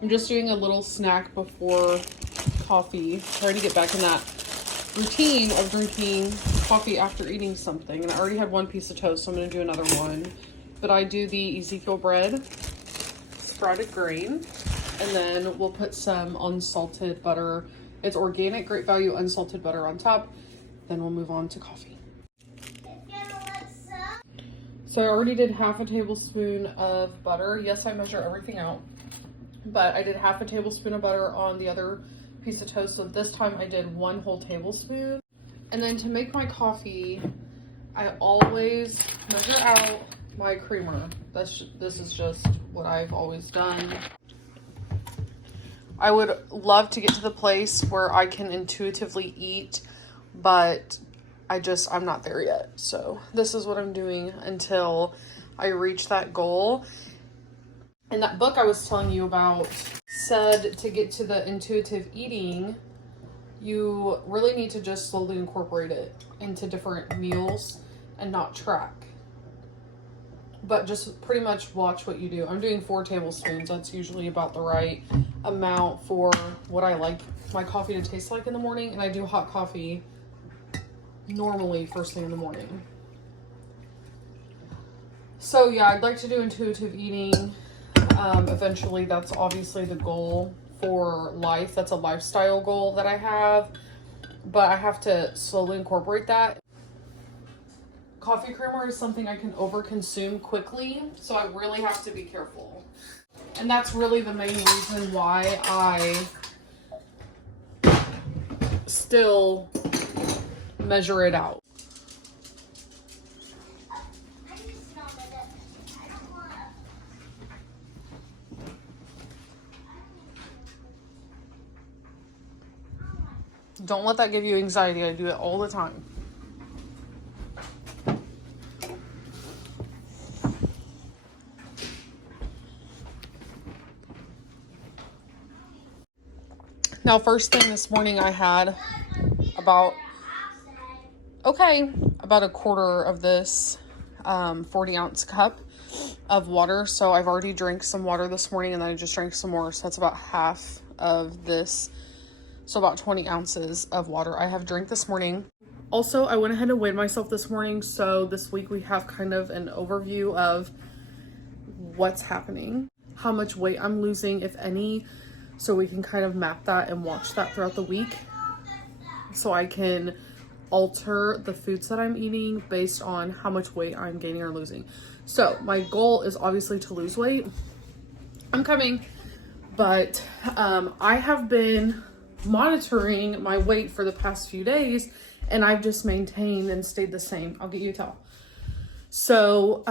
I'm just doing a little snack before coffee. Trying to get back in that routine of drinking coffee after eating something. And I already had one piece of toast, so I'm going to do another one. But I do the Ezekiel bread, sprouted grain, and then we'll put some unsalted butter. It's organic, great value, unsalted butter on top. Then we'll move on to coffee. So I already did half a tablespoon of butter. Yes, I measure everything out. But I did half a tablespoon of butter on the other piece of toast. So this time I did 1 whole tablespoon. And then to make my coffee, I always measure out my creamer. This is just what I've always done. I would love to get to the place where I can intuitively eat, but I'm not there yet. So this is what I'm doing until I reach that goal. And that book I was telling you about said to get to the intuitive eating, you really need to just slowly incorporate it into different meals and not track. But just pretty much watch what you do. I'm doing 4 tablespoons. That's usually about the right amount for what I like my coffee to taste like in the morning. And I do hot coffee normally first thing in the morning. So yeah, I'd like to do intuitive eating. Eventually, that's obviously the goal for life. That's a lifestyle goal that I have, but I have to slowly incorporate that. Coffee creamer is something I can overconsume quickly, so I really have to be careful. And that's really the main reason why I still measure it out. Don't let that give you anxiety. I do it all the time. Now, first thing this morning I had about a quarter of this 40-ounce cup of water. So I've already drank some water this morning, and then I just drank some more. So that's about half of this. So about 20 ounces of water I have drank this morning. Also, I went ahead and weighed myself this morning. So this week we have kind of an overview of what's happening, how much weight I'm losing, if any. So we can kind of map that and watch that throughout the week. So I can alter the foods that I'm eating based on how much weight I'm gaining or losing. So my goal is obviously to lose weight. I'm coming, but I have been monitoring my weight for the past few days, and I've just maintained and stayed the same. I'll get you a towel. So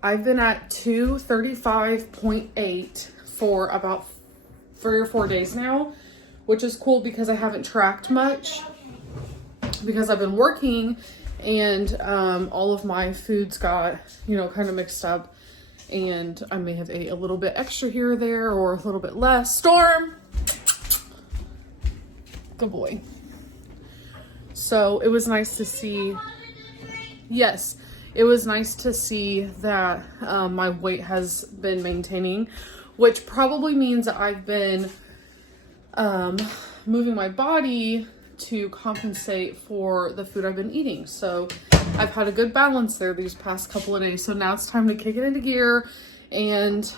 I've been at 235.8 for about 3 or 4 days now, which is cool because I haven't tracked much because I've been working, and all of my foods got, kind of mixed up, and I may have ate a little bit extra here or there, or a little bit less. Storm! Good boy. So it was nice to see, yes, it was nice to see that my weight has been maintaining, which probably means that I've been moving my body to compensate for the food I've been eating. So I've had a good balance there these past couple of days. So now it's time to kick it into gear, and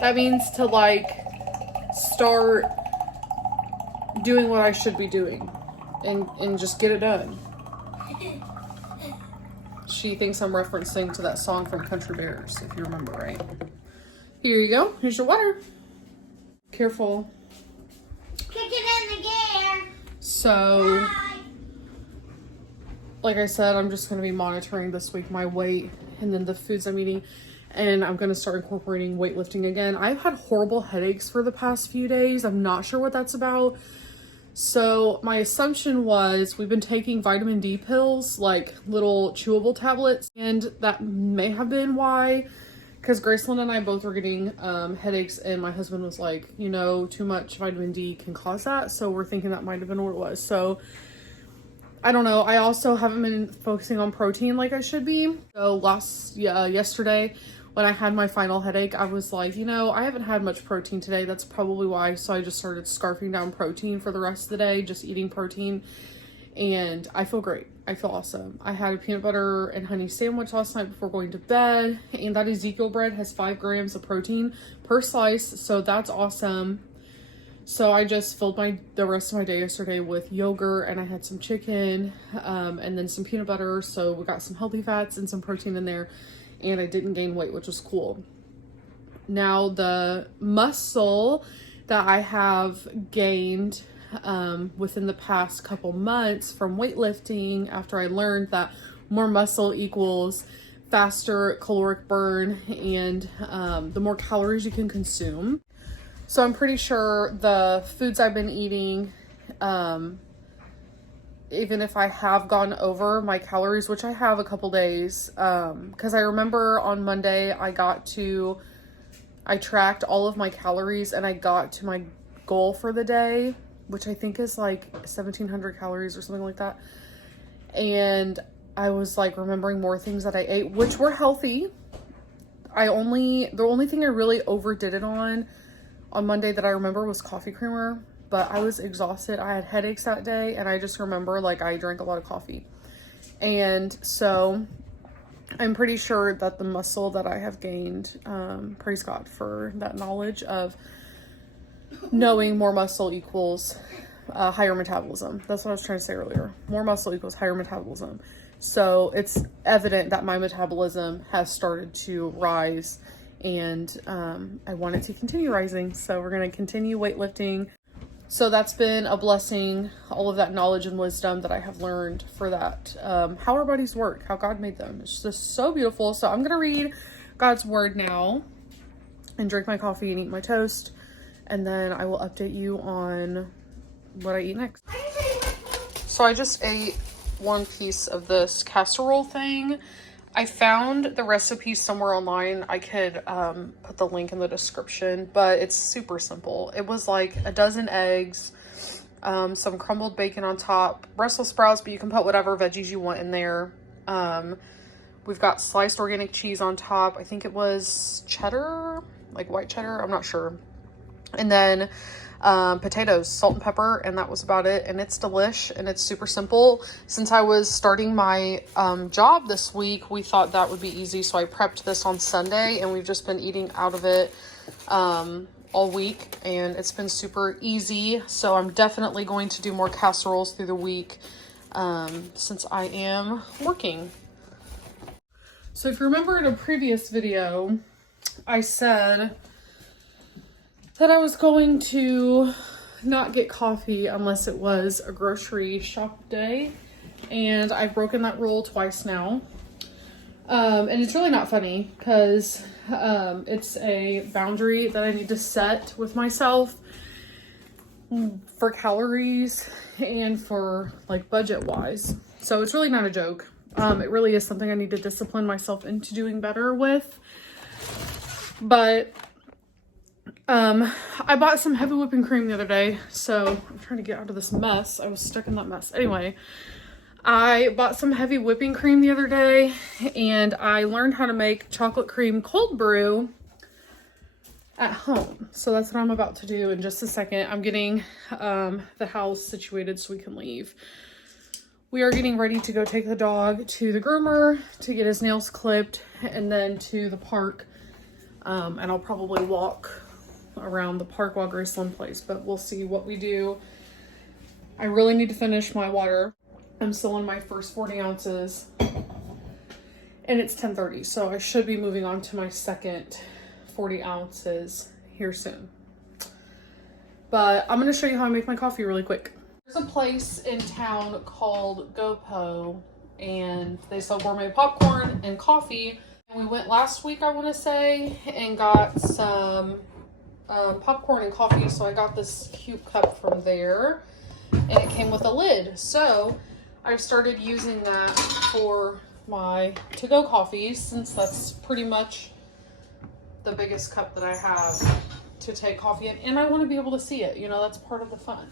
that means to start doing what I should be doing and just get it done. She thinks I'm referencing to that song from Country Bears, if you remember, right? Here you go. Here's your water. Careful. Kick it in the gear. So, like I said, I'm just going to be monitoring this week my weight and then the foods I'm eating. And I'm going to start incorporating weightlifting again. I've had horrible headaches for the past few days. I'm not sure what that's about. So my assumption was we've been taking vitamin D pills, like little chewable tablets. And that may have been why, because Gracelyn and I both were getting headaches. And my husband was like, too much vitamin D can cause that. So we're thinking that might have been what it was. So I don't know. I also haven't been focusing on protein like I should be. So yesterday when I had my final headache, I was like, you know, I haven't had much protein today. That's probably why. So I just started scarfing down protein for the rest of the day, just eating protein. And I feel great. I feel awesome. I had a peanut butter and honey sandwich last night before going to bed. And that Ezekiel bread has 5 grams of protein per slice. So that's awesome. So I just filled the rest of my day yesterday with yogurt, and I had some chicken, and then some peanut butter. So we got some healthy fats and some protein in there, and I didn't gain weight, which was cool. Now the muscle that I have gained within the past couple months from weightlifting, after I learned that more muscle equals faster caloric burn and the more calories you can consume. So I'm pretty sure the foods I've been eating, even if I have gone over my calories, which I have a couple days, because I remember on Monday I tracked all of my calories and I got to my goal for the day, which I think is like 1,700 calories or something like that. And I was like remembering more things that I ate, which were healthy. The only thing I really overdid it on Monday that I remember was coffee creamer, but I was exhausted. I had headaches that day, and I just remember like I drank a lot of coffee. And so I'm pretty sure that the muscle that I have gained, praise God for that knowledge of knowing more muscle equals higher metabolism. That's what I was trying to say earlier. More muscle equals higher metabolism. So it's evident that my metabolism has started to rise, and I want it to continue rising. So we're going to continue weightlifting. So that's been a blessing, all of that knowledge and wisdom that I have learned for that, how our bodies work, how God made them. It's just so beautiful. So I'm going to read God's word now and drink my coffee and eat my toast. And then I will update you on what I eat next. So I just ate one piece of this casserole thing. I found the recipe somewhere online. I could put the link in the description, but it's super simple. It was like a dozen eggs, some crumbled bacon on top, Brussels sprouts, but you can put whatever veggies you want in there. We've got sliced organic cheese on top. I think it was cheddar, like white cheddar. I'm not sure. And then potatoes, salt and pepper, and that was about it. And it's delish, and it's super simple. Since I was starting my job this week, we thought that would be easy, so I prepped this on Sunday, and we've just been eating out of it all week, and it's been super easy. So I'm definitely going to do more casseroles through the week since I am working. So if you remember in a previous video, I said that I was going to not get coffee unless it was a grocery shop day, and I've broken that rule twice now. And it's really not funny because it's a boundary that I need to set with myself for calories and for like budget wise. So it's really not a joke. It really is something I need to discipline myself into doing better with. But I bought some heavy whipping cream the other day, so I'm trying to get out of this mess. I was stuck in that mess. Anyway, I bought some heavy whipping cream the other day, and I learned how to make chocolate cream cold brew at home. So that's what I'm about to do in just a second. I'm getting the house situated so we can leave. We are getting ready to go take the dog to the groomer to get his nails clipped, and then to the park. And I'll probably walk around the park while Graceland plays, but we'll see what we do. I really need to finish my water. I'm still on my first 40 ounces, and it's 10:30, so I should be moving on to my second 40 ounces here soon. But I'm going to show you how I make my coffee really quick. There's a place in town called GoPo, and they sell gourmet popcorn and coffee. And we went last week, I want to say, and got some popcorn and coffee. So I got this cute cup from there, and it came with a lid. So I've started using that for my to-go coffees, since that's pretty much the biggest cup that I have to take coffee in. And I want to be able to see it, you know, that's part of the fun.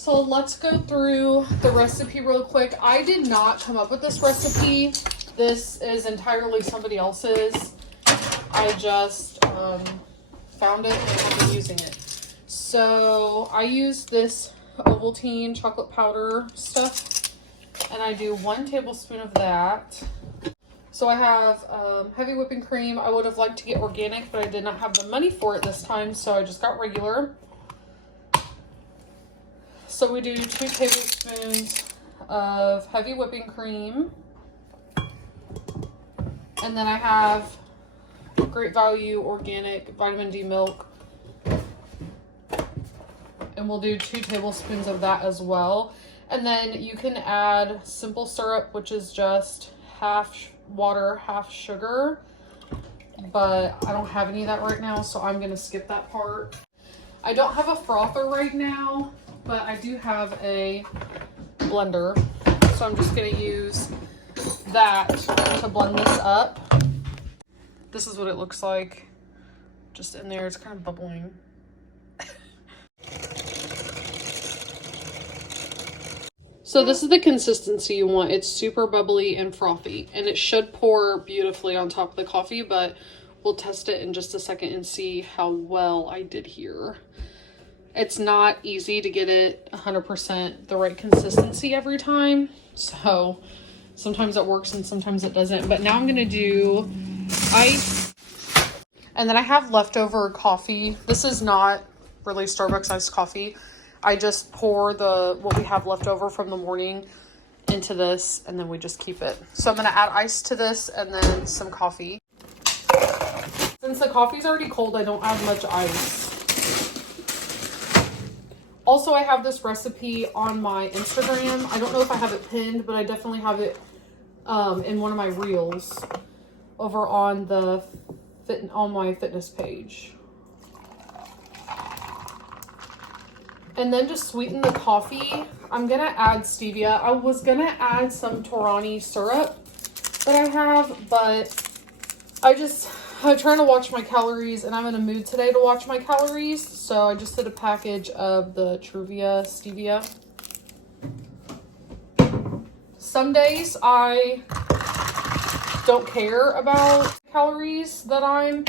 So let's go through the recipe real quick. I did not come up with this recipe. This is entirely somebody else's. I just found it and have been using it. So I use this Ovaltine chocolate powder stuff, and I do 1 tablespoon of that. So I have heavy whipping cream. I would have liked to get organic, but I did not have the money for it this time, so I just got regular. So we do 2 tablespoons of heavy whipping cream. And then I have Great Value organic vitamin D milk. And we'll do 2 tablespoons of that as well. And then you can add simple syrup, which is just half water, half sugar. But I don't have any of that right now, so I'm going to skip that part. I don't have a frother right now, but I do have a blender. So I'm just going to use that to blend this up. This is what it looks like. Just in there, it's kind of bubbling. So this is the consistency you want. It's super bubbly and frothy, and it should pour beautifully on top of the coffee, but we'll test it in just a second and see how well I did here. It's not easy to get it 100% the right consistency every time. So sometimes it works and sometimes it doesn't. But now I'm going to do ice. And then I have leftover coffee. This is not really Starbucks iced coffee. I just pour what we have left over from the morning into this, and then we just keep it. So I'm going to add ice to this and then some coffee. Since the coffee's already cold, I don't add much ice. Also, I have this recipe on my Instagram. I don't know if I have it pinned, but I definitely have it in one of my reels over on my fitness page. And then to sweeten the coffee, I'm going to add stevia. I was going to add some Torani syrup that I have, but I'm trying to watch my calories, and I'm in a mood today to watch my calories. So I just did a package of the Truvia stevia. Some days I don't care about calories that I'm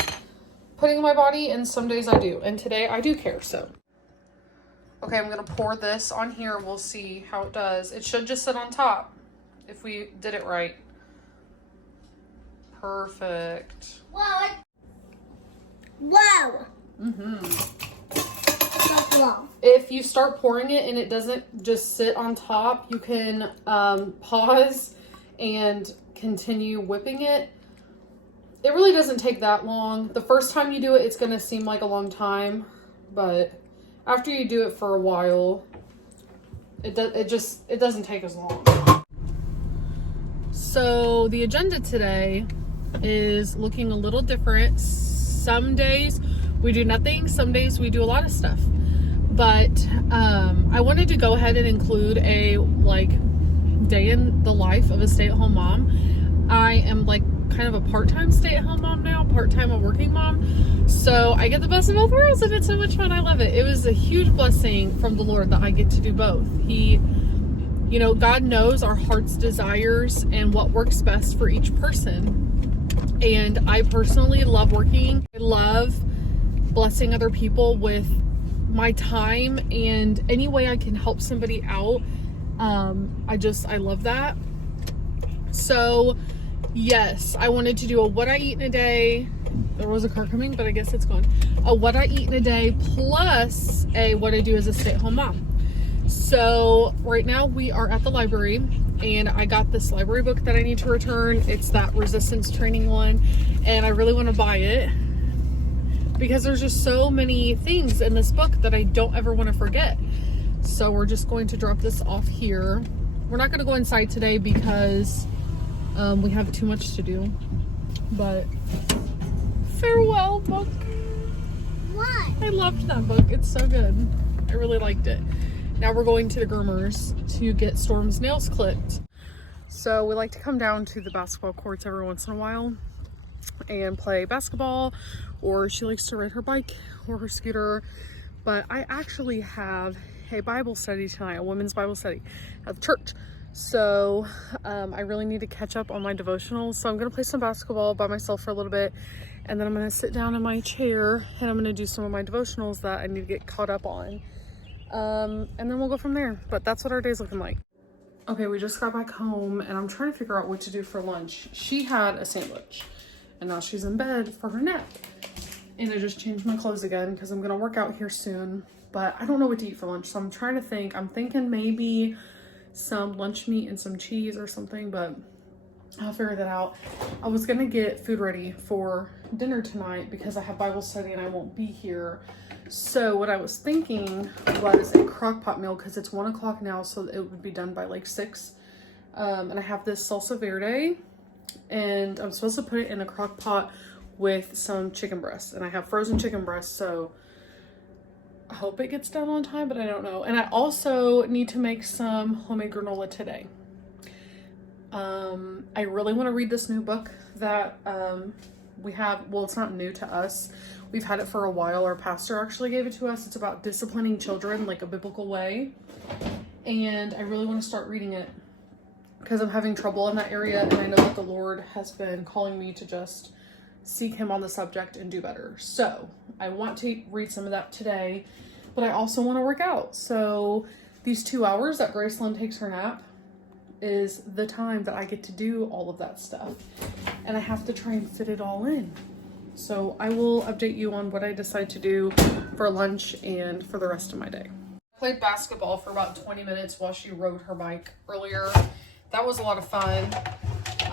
putting in my body, and some days I do. And today I do care, so. Okay, I'm going to pour this on here. We'll see how it does. It should just sit on top if we did it right. Perfect. Whoa. Whoa. Whoa. If you start pouring it and it doesn't just sit on top, you can pause and continue whipping it. It really doesn't take that long. The first time you do it, it's going to seem like a long time, but after you do it for a while, it doesn't take as long. So the agenda today is looking a little different. Some days we do nothing, some days we do a lot of stuff. But I wanted to go ahead and include a day in the life of a stay-at-home mom. I am kind of a part-time stay-at-home mom now, part-time a working mom. So I get the best of both worlds, and it's so much fun. I love it. It was a huge blessing from the Lord that I get to do both. God knows our heart's desires and what works best for each person. And I personally love working. I love blessing other people with my time, and any way I can help somebody out. I love that. So yes, I wanted to do a what I eat in a day. There was a car coming, but I guess it's gone. A what I eat in a day plus a what I do as a stay-at-home mom. So right now we are at the library, and I got this library book that I need to return. It's that resistance training one, and I really want to buy it because there's just so many things in this book that I don't ever want to forget. So we're just going to drop this off here. We're not going to go inside today because we have too much to do. But farewell book. What? I loved that book. It's so good. I really liked it. Now we're going to the groomers to get Storm's nails clipped. So we like to come down to the basketball courts every once in a while and play basketball, or she likes to ride her bike or her scooter. But I actually have a Bible study tonight, a women's Bible study at the church. So I really need to catch up on my devotionals. So I'm going to play some basketball by myself for a little bit. And then I'm going to sit down in my chair and I'm going to do some of my devotionals that I need to get caught up on. And then we'll go from there. But that's what our day's looking like. Okay, we just got back home and I'm trying to figure out what to do for lunch. She had a sandwich and now she's in bed for her nap. And I just changed my clothes again because I'm going to work out here soon. But I don't know what to eat for lunch. So I'm trying to think. I'm thinking maybe some lunch meat and some cheese or something, but I'll figure that out. I was going to get food ready for dinner tonight because I have Bible study and I won't be here. So what I was thinking was a crock pot meal because it's 1 o'clock now, so it would be done by like 6. And I have this salsa verde and I'm supposed to put it in a crock pot with some chicken breast, and I have frozen chicken breast, so I hope it gets done on time, but I don't know. And I also need to make some homemade granola today. I really want to read this new book that we have. Well, it's not new to us. We've had it for a while. Our pastor actually gave it to us. It's about disciplining children like a biblical way. And I really want to start reading it because I'm having trouble in that area. And I know that the Lord has been calling me to just seek him on the subject and do better. So I want to read some of that today, but I also want to work out. So these 2 hours that Graceland takes her nap is the time that I get to do all of that stuff. And I have to try and fit it all in. So I will update you on what I decide to do for lunch and for the rest of my day. I played basketball for about 20 minutes while she rode her bike earlier. That was a lot of fun.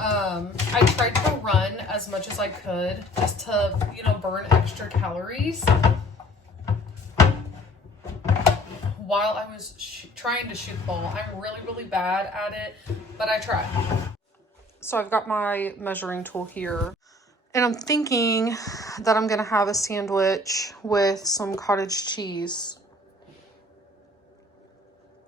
I tried to run as much as I could just to, burn extra calories while I was trying to shoot the ball. I'm really, really bad at it, but I tried. So I've got my measuring tool here, and I'm thinking that I'm going to have a sandwich with some cottage cheese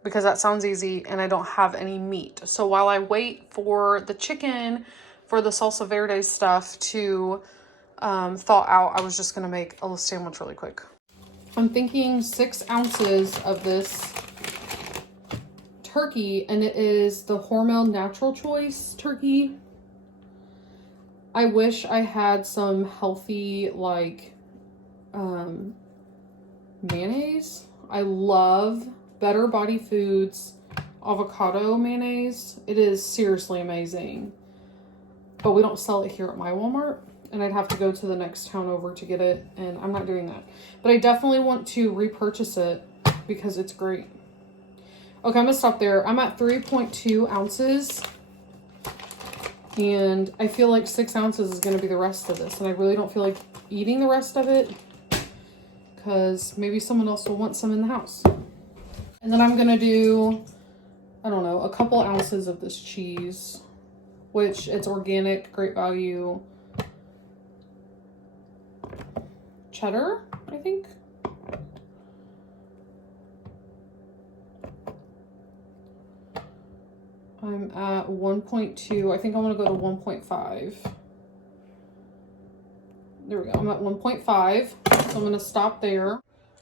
because that sounds easy and I don't have any meat. So while I wait for the chicken for the salsa verde stuff to thaw out, I was just going to make a little sandwich really quick. I'm thinking 6 ounces of this turkey, and it is the Hormel Natural Choice turkey. I wish I had some healthy mayonnaise. I love Better Body Foods avocado mayonnaise. It is seriously amazing, but we don't sell it here at my Walmart, and I'd have to go to the next town over to get it, and I'm not doing that. But I definitely want to repurchase it because it's great. Okay, I'm gonna stop there. I'm at 3.2 ounces, and I feel like 6 ounces is gonna be the rest of this, and I really don't feel like eating the rest of it because maybe someone else will want some in the house. And then I'm gonna do, I don't know, a couple ounces of this cheese, which it's organic, great value. Cheddar, I think. I'm at 1.2. I think I want to go to 1.5. There we go. I'm at 1.5. So I'm going to stop there.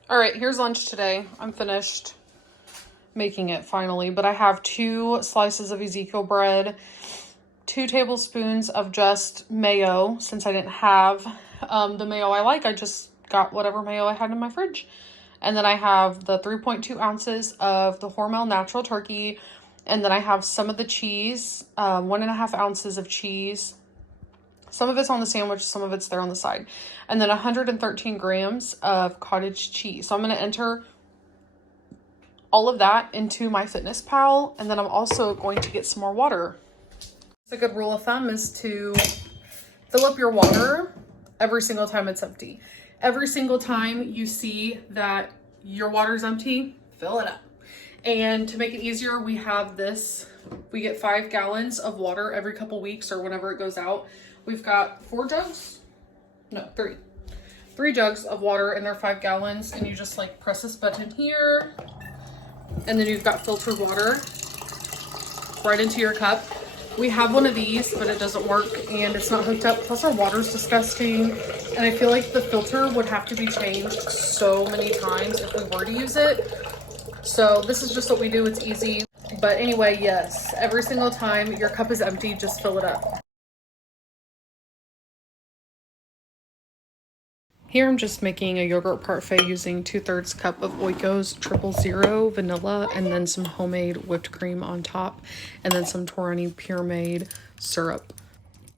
All right, here's lunch today. I'm finished making it finally, but I have 2 slices of Ezekiel bread, 2 tablespoons of just mayo, since I didn't have the mayo I like. I just got whatever mayo I had in my fridge. And then I have the 3.2 ounces of the Hormel Natural Turkey. And then I have some of the cheese, 1.5 ounces of cheese. Some of it's on the sandwich, some of it's there on the side. And then 113 grams of cottage cheese. So I'm going to enter all of that into my Fitness Pal. And then I'm also going to get some more water. A good rule of thumb is to fill up your water every single time it's empty. Every single time you see that your water's empty, fill it up. And to make it easier, we have this. We get 5 gallons of water every couple weeks or whenever it goes out. We've got 3 jugs of water, and they're 5 gallons. And you just press this button here, and then you've got filtered water right into your cup. We have one of these, but it doesn't work and it's not hooked up. Plus our water's disgusting. And I feel like the filter would have to be changed so many times if we were to use it. So this is just what we do. It's easy. But anyway, yes, every single time your cup is empty, just fill it up. Here I'm just making a yogurt parfait using 2/3 cup of Oiko's 000 vanilla and then some homemade whipped cream on top and then some Torani Pureade syrup.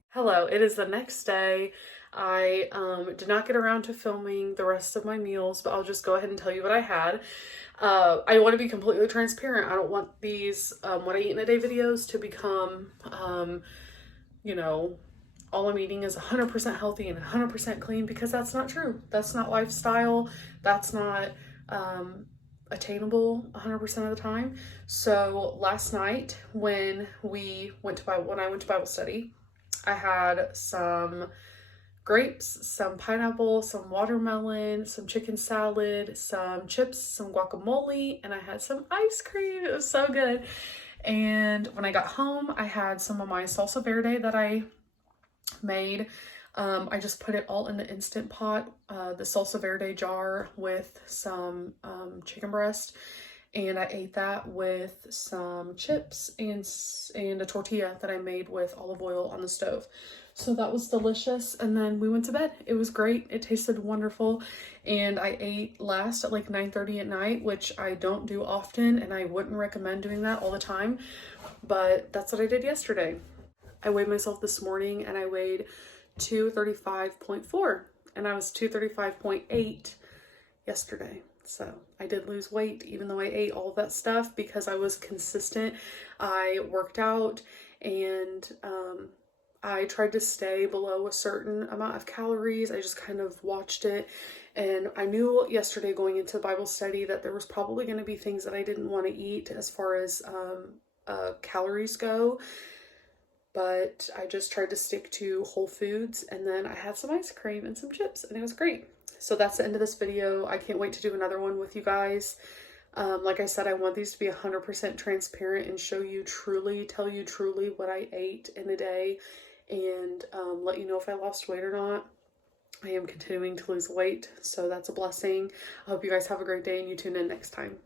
Hello, it is the next day. I did not get around to filming the rest of my meals, but I'll just go ahead and tell you what I had. I want to be completely transparent. I don't want these what I eat in a day videos to become, you know, all I'm eating is 100% healthy and 100% clean, because that's not true. That's not lifestyle. That's not attainable 100% of the time. So last night when I went to Bible study, I had some grapes, some pineapple, some watermelon, some chicken salad, some chips, some guacamole, and I had some ice cream. It was so good. And when I got home, I had some of my salsa verde that I made. I just put it all in the Instant Pot, the salsa verde jar with some chicken breast, and I ate that with some chips and a tortilla that I made with olive oil on the stove. So that was delicious. And then we went to bed. It was great. It tasted wonderful. And I ate last at like 9:30 at night, which I don't do often, and I wouldn't recommend doing that all the time, but that's what I did yesterday. I weighed myself this morning and I weighed 235.4, and I was 235.8 yesterday. So I did lose weight even though I ate all of that stuff because I was consistent. I worked out and I tried to stay below a certain amount of calories. I just kind of watched it, and I knew yesterday going into Bible study that there was probably going to be things that I didn't want to eat as far as calories go. But I just tried to stick to whole foods, and then I had some ice cream and some chips, and it was great. So that's the end of this video. I can't wait to do another one with you guys. Like I said, I want these to be 100% transparent and tell you truly what I ate in a day, and let you know if I lost weight or not. I am continuing to lose weight, so that's a blessing. I hope you guys have a great day and you tune in next time.